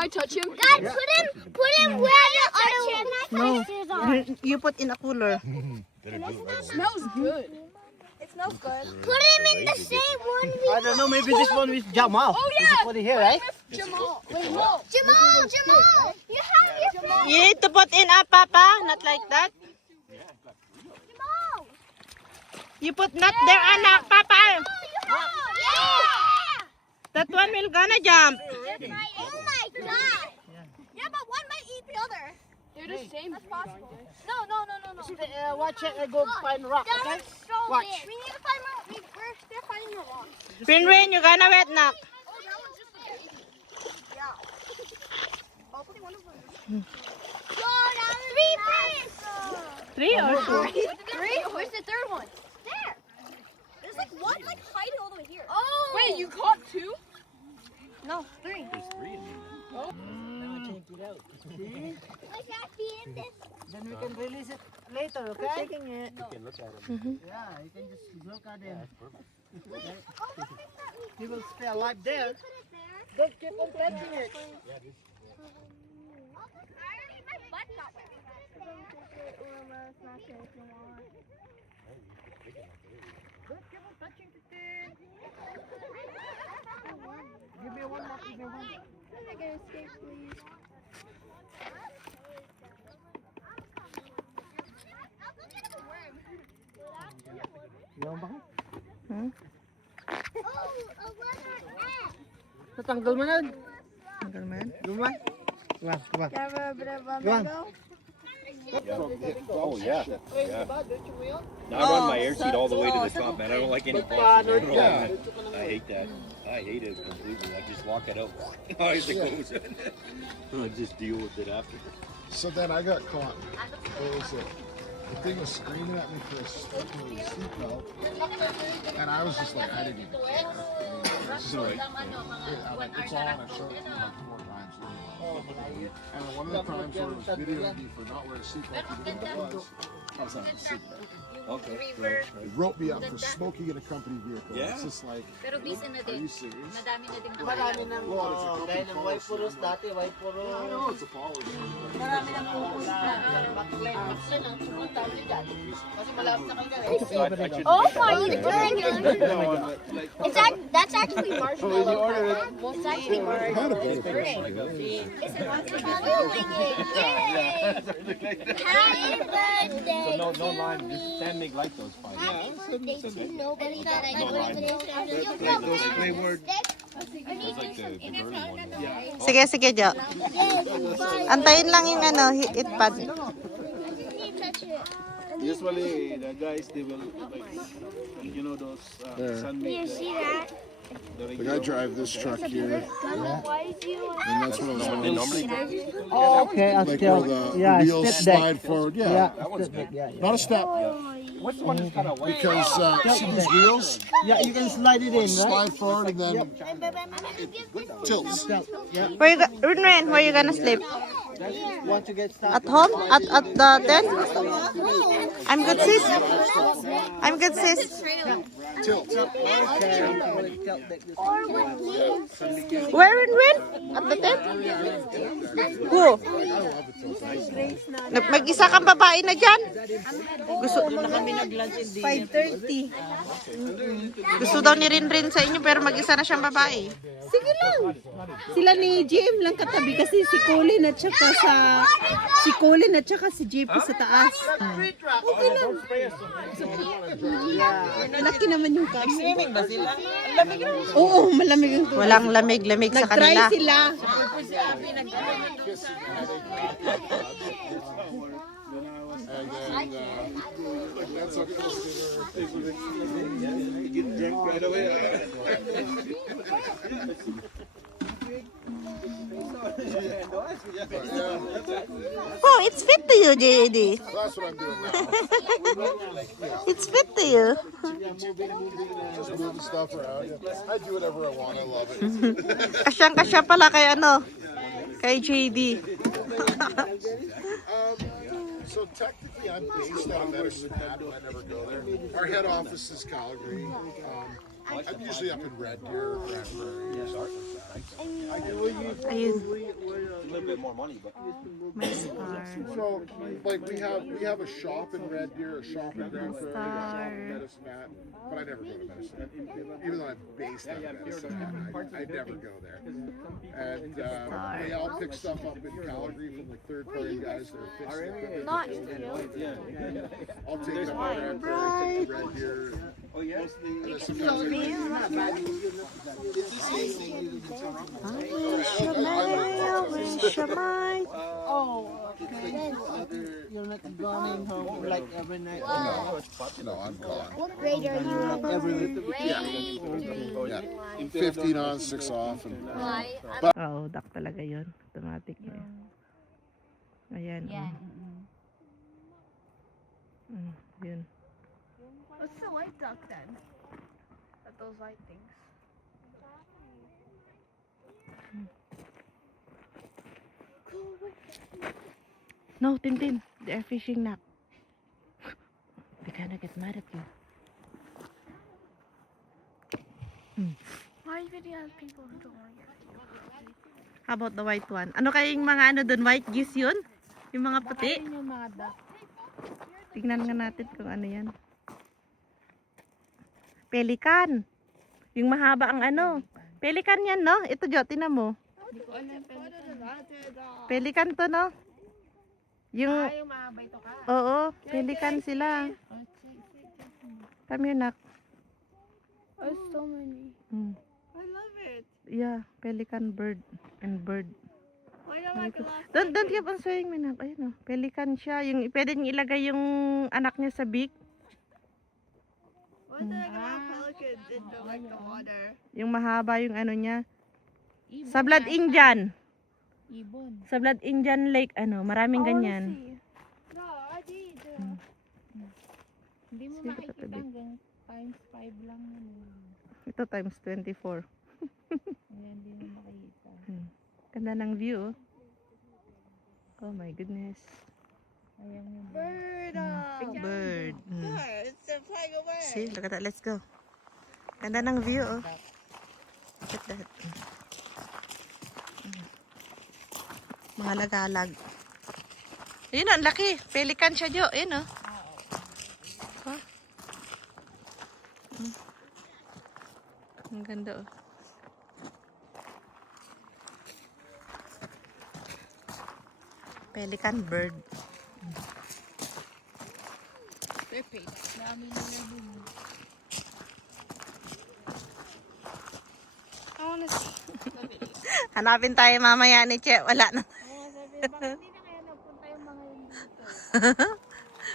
I touch him? God, put him where the other You put in a cooler. It smells good. It smells good. Put him in the same one we I don't know, maybe this one with Jamal. Oh, yeah. Put it here, right? Jamal. Wait, no. Jamal, you have your friend. You need to put in a papa, not like that. Jamal. You put not there, anak, papa. Yeah. That one will gonna jump. Oh my God. Yeah, but one might eat the other. They're the same. That's possible. No. Watch it, go find rock, okay? Watch. We need to find out. We're still finding the rock. Rin, you gonna wet nak. Oh, that one's just a baby. Yeah. Hopefully one of them. Three fish. 3 or 2? Three? Where's the third one? There. There's like one like hiding all the way here. Oh. Wait, you caught two? No, three. There's 3 in there. Now check it out. See? Like that be in this. Then we can release it later, okay? Taking it. You can look at them. Yeah, you can just look at him. Wait, oh, what is that we He will stay alive there. put it there? Don't keep on touching it. Oh, already my butt got wet. Don't keep on touching the thing. Give me one more, give me one. Yung ba? Oh, a leather egg. Natanggal mo na. Tanggal man. Gumay. Come on. Come on. Oh, yeah. Yeah. Now I run my air seat all the way to the top, man. I don't like any bumps. Yeah. I hate that. I hate it completely. I just walk it out as it goes. I just deal with it after. So then I got caught. What was it? The thing was screaming at me for a seatbelt, and I was just like, I didn't even care. It's like, it's all on a shirt like 4 times. And then one of the times where it was videoing me for not wearing a seatbelt, you know what it was? I was on a seatbelt. Okay. They wrote me up for smoking in a company vehicle. Yeah. It's just like, Pero busy na are din. you serious? Madami na din Marami ng gaya ng white puros dati, white I puro. know it's a policy. Marami ng pupus na backline. Yan ang sumunta ulit dyan. Kasi malapit na kayo. Oh my God. That's actually marshmallow. Well, it's actually marshmallow. Happy birthday No line. Just standing like those 5. to nobody that I know. Those play word. It's like the burning one. Sige, Jo. Antayin lang yung itpad. Usually the guys they will like you know those sunmade See that? Like I drive this truck here, and that's what I was wondering. Oh, okay. Like where the wheels slide forward. Yeah, not a step. What's the one that's kind of white? Because see these wheels Yeah, you can slide it in, right? slide forward and then it tilts. Rin, where you gonna sleep? Want to get At started? home? At the tent? I'm good, sis. I'm good, sis. Tilt. Where Rin? At the tent? Who? Mag-isa kang babae na dyan? Gusto 5:30. Gusto daw ni Rin sa inyo pero mag-isa na siyang babae. Sige lang. Sila ni GM lang katabi kasi si Colin at saka si JP sa taas. Okay lang. Malaki naman yung kami. Swimming ba sila? Oo, malamig ang tubig. Walang lamig-lamig sa Nag-try kanila. sila. And then like that's a get drunk right away. Oh, it's fit to you, JD. that's what I'm doing now. It's fit to you. Just moving stuff around. I do whatever I want. I love it. Kasyang-kasya pala kay JD. So technically, I'm based out of Medicine Hat, but I never go there. Our head office is Calgary. I'm usually up in Red Deer, Grand Prairie. Ayun. little bit more money, but My star. So, like we have a shop in Red Deer, a shop in Grand Prairie, a shop in Medicine Hat, but I never go to Medicine Hat. Even though I'm based out of Medicine Hat, I never go there. And they all pick stuff up in Calgary from like third-party guys that are fixing it. Not I'll take it up to Grand Prairie, take it to Red Deer. oh yeah. And then sometimes Shamay. You're not running home like every night. no, I'm gone. What grade are you in? Yeah, 15 on, 6 off, and Oo, duck talaga yun. Automatic na yun. Ayan. Yan. Yun. What's the white duck then? Those white things. No, Tintin. They're fishing now. They're gonna get mad at you. Why do you have people who don't want your How about the white one? Ano kayong mga ano dun? White geese yun? Yung mga puti? Yung mga duck. Tingnan nga natin kung ano yan. Pelikan. Yung mahaba ang ano. Pelikan yan, no? Ito, Jo, tinan mo. Pelikan to, no? Yung mahaba ito ka. oo, pelikan sila. Come here, nak. There's so many. I love it. Yeah, pelican bird and bird. Why don't I like a lot? Don't keep on saying, man. Ayun, oh. Pelikan siya. Yung pwede niyo ilagay yung anak niya sa beak. Why do I like a lot of pelicans in the like the water? Yung mahaba yung ano niya. Sa Blood Indian. Ibon. Sa Blood Indian Lake, ano, maraming ganyan. No, I did. Hindi mo Sige, makikita katabi. hanggang times 5 lang yun. Ito times 24. Ayan, hindi mo makikita. Ganda ng view. Oh my goodness. Ayan yun. Bird. Bird. It's flying away. See, look at that. Let's go. Ganda ng view, oh. Look at that. Mga lagalag. Ayun, ang laki. Pelican siya, Jo. Ayun, oh. Huh? Ang ganda, oh. Pelican bird. Dami na yun. I want to see. Hanapin tayo mamaya ni Che. Wala na. Bakit hindi na kaya nagpunta yung mga yun dito?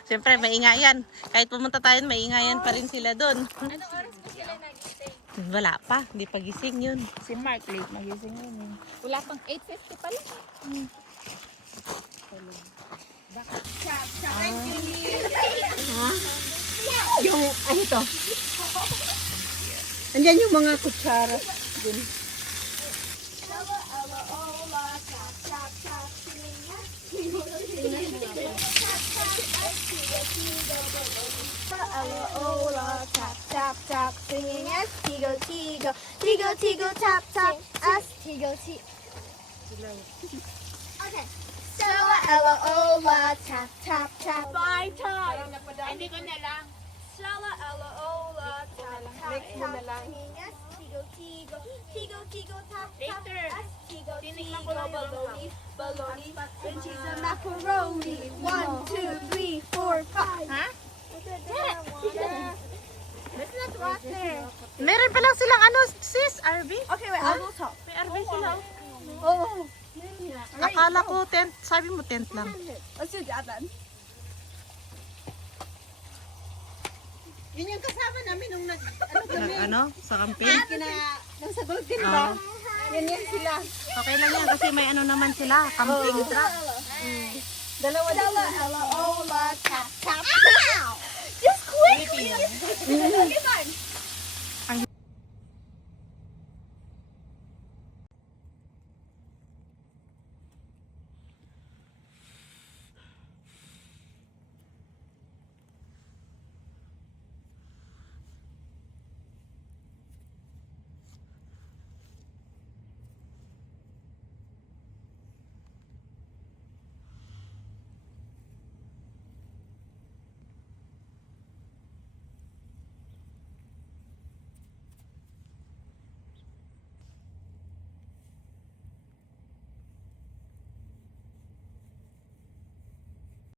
Siyempre, maingayan. Kahit pumunta tayo, maingayan pa rin sila doon. Anong oras po sila nag-stay? Wala pa. Hindi pa gising yun. Si Mark late magising yun eh. Wala pang 8:50 pa lang. Yung, ano to? Andyan yung mga kutsara. Dun. Ola, tap, tap, tap, singing as Tigo, Tigo, Tigo, Tigo, tap, tap, as Tigo, Tigo. Okay. So, Ella, Ola, tap, tap, tap. My time. Hindi ko na lang. Shala, Ella, Ola, tap, tap, tap, singing as Tigo, Tigo, Tigo, Tigo, tap, tap, as Tigo, Tigo, baloney, baloney, and she's a macaroni. 1, 2, 3, 4, 5. Huh? That's not water. Meron pa lang silang ano, sis, RV. Okay, wait, I'll go talk. May RV sila. Oh. Akala ko tent. Sabi mo tent lang. Let's do that then. Yun yung kasama namin nung Ano? Sa camping? nang sa Golden ba? Yan sila. Okay lang yan kasi may ano naman sila. Camping truck. Dalawa Ella, Ola, tap, tap, pow! Just quick! Okay, fine.